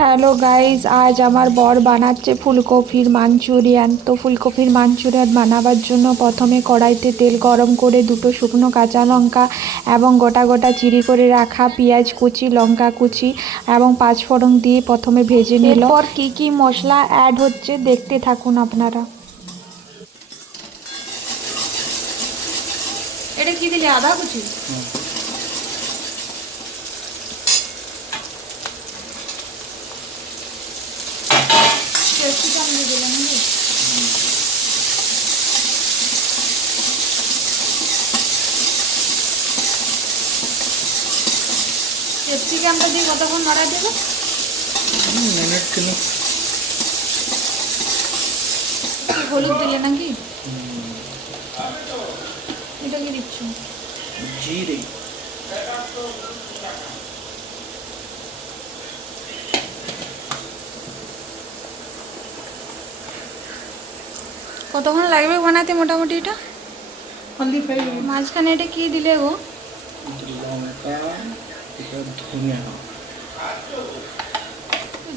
Hello guys আজ আমার বর বানাচ্ছে ফুলকপির মাঞ্চুরিয়ান। তো ফুলকপির মাঞ্চুরিয়ান বানাবার জন্য প্রথমে কড়াইতে তেল গরম করে দুটো শুকনো কাঁচা লঙ্কা এবং গোটা গোটা চিড়ি করে রাখা পেঁয়াজ কুচি লঙ্কা কুচি এবং পাঁচফোড়ন দিয়ে প্রথমে ভেজে নিল। এরপর কী কী মশলা অ্যাড হচ্ছে দেখতে থাকুন আপনারা। এটা কি দিলি আদা কুচি? ক্যাপসিকাম দিয়ে দিলাম নাকি? ক্যাপসিকামটা দিয়ে কতক্ষণ নড়াই দেবে মিনিট কিলো হলুদ দিলে নাকি? এটা কি দিচ্ছ? জিরে। কতক্ষণ লাগবে বানাতে মোটামুটি এটা? মাঝখানে এটা কি দিলে গো?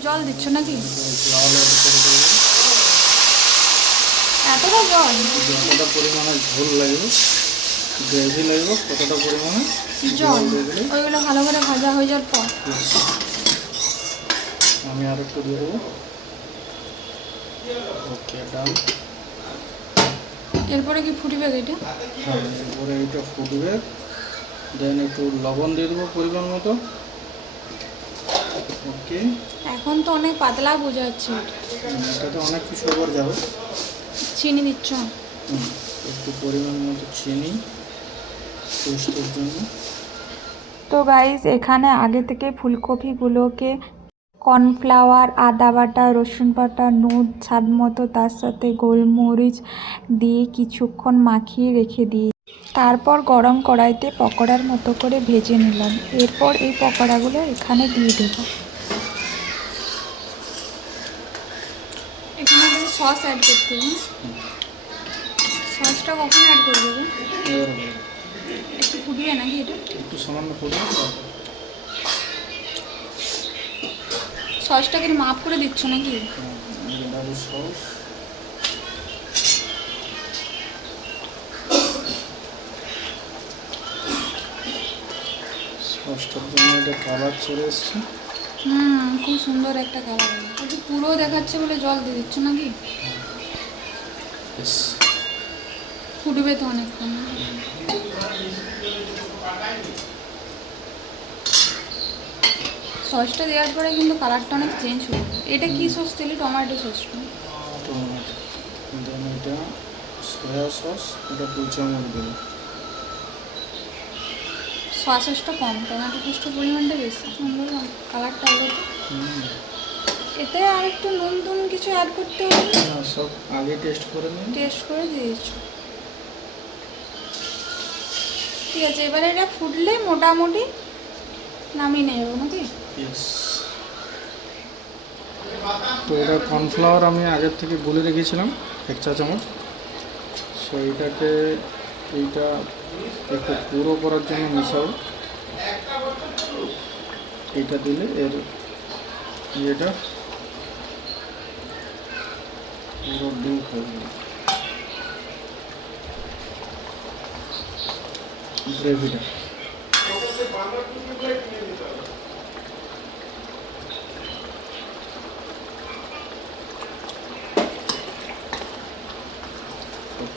জল দিচ্ছ নাকি? এতটা জল? যতটা পরিমাণে ঝোল লাগবে গ্রেভি লাগবে কতটা পরিমাণে জল? ওইগুলো ভালো করে ভাজা হয়ে যাওয়ার পর? আমি আর একটু দিয়ে দেবো। ওকে ডান এরপরে কি ফুটবে এটা? হ্যাঁ এরপরে এটা ফুটবে দেন একটু লবণ দিয়ে দেবো পরিমাণ মতো। ওকে এখন তো অনেক পাতলা বোঝা যাচ্ছে এটাতে অনেক কিছু আবার যাবে। চিনি দিচ্ছ? একটু পরিমাণ মতো চিনি টেস্টের জন্য। তো গাইজ এখানে আগে থেকে ফুলকপিগুলোকে কর্নফ্লাওয়ার আদা বাটা রসুন বাটা নুন স্বাদ মতো তার সাথে গোলমরিচ দিয়ে কিছুক্ষণ মাখিয়ে রেখে দিই তারপর গরম কড়াইতে পকোড়ার মতো করে ভেজে নিলাম। এরপর এই পকোড়াগুলো এখানে দিয়ে দেবো। এখানে সস অ্যাড করতে হবে সসটা কখন অ্যাড গো? এবার একটু ফুটবে নাকি এটা? একটু সামান্য সসটা কি মাপ করে দিচ্ছ নাকি? সস সসটার জন্য এটা কালার চলে এসছে। হুম খুব সুন্দর একটা কালার একটু পুরো দেখাচ্ছে বলে জল দিয়ে দিচ্ছ নাকি? বেশ ফুটবে তো অনেকক্ষণ। সসটা দেওয়ার পরে কিন্তু কালারটা অনেক চেঞ্জ হয়ে এটা কি সস দিলি? টমেটো সসটা টমেটো সয়া সস এটা দু চামচ দেবো সয়া সসটা কম টমেটো সসটার পরিমাণটা বেশি। সুন্দর কালারটা হুম। এতে আর একটু নুন টুন কিছু অ্যাড করতে হবে। না সব আগে টেস্ট করে নিন। টেস্ট করে দিয়েছ। ঠিক আছে এবারে এটা ফুটলে মোটামুটি নামিয়ে নেব নাকি? তো এটা কর্নফ্লাওয়ার আমি আগের থেকে গুলে রেখেছিলাম, এক চা চামচ। সো এইটাকে এইটা একটু পুরো করার জন্য মিশাও। এইটা দিলে এর ইয়েটা পুরো ডিপ হয়ে গ্রেভিটা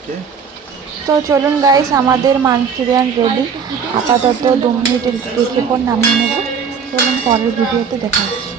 ওকে। তো চলুন গাইস আমাদের মাঞ্চুরিয়ান রেডি। আপাতত দু মিনিট একটু নামিয়ে নেব। চলুন পরের ভিডিওতে দেখা হচ্ছে।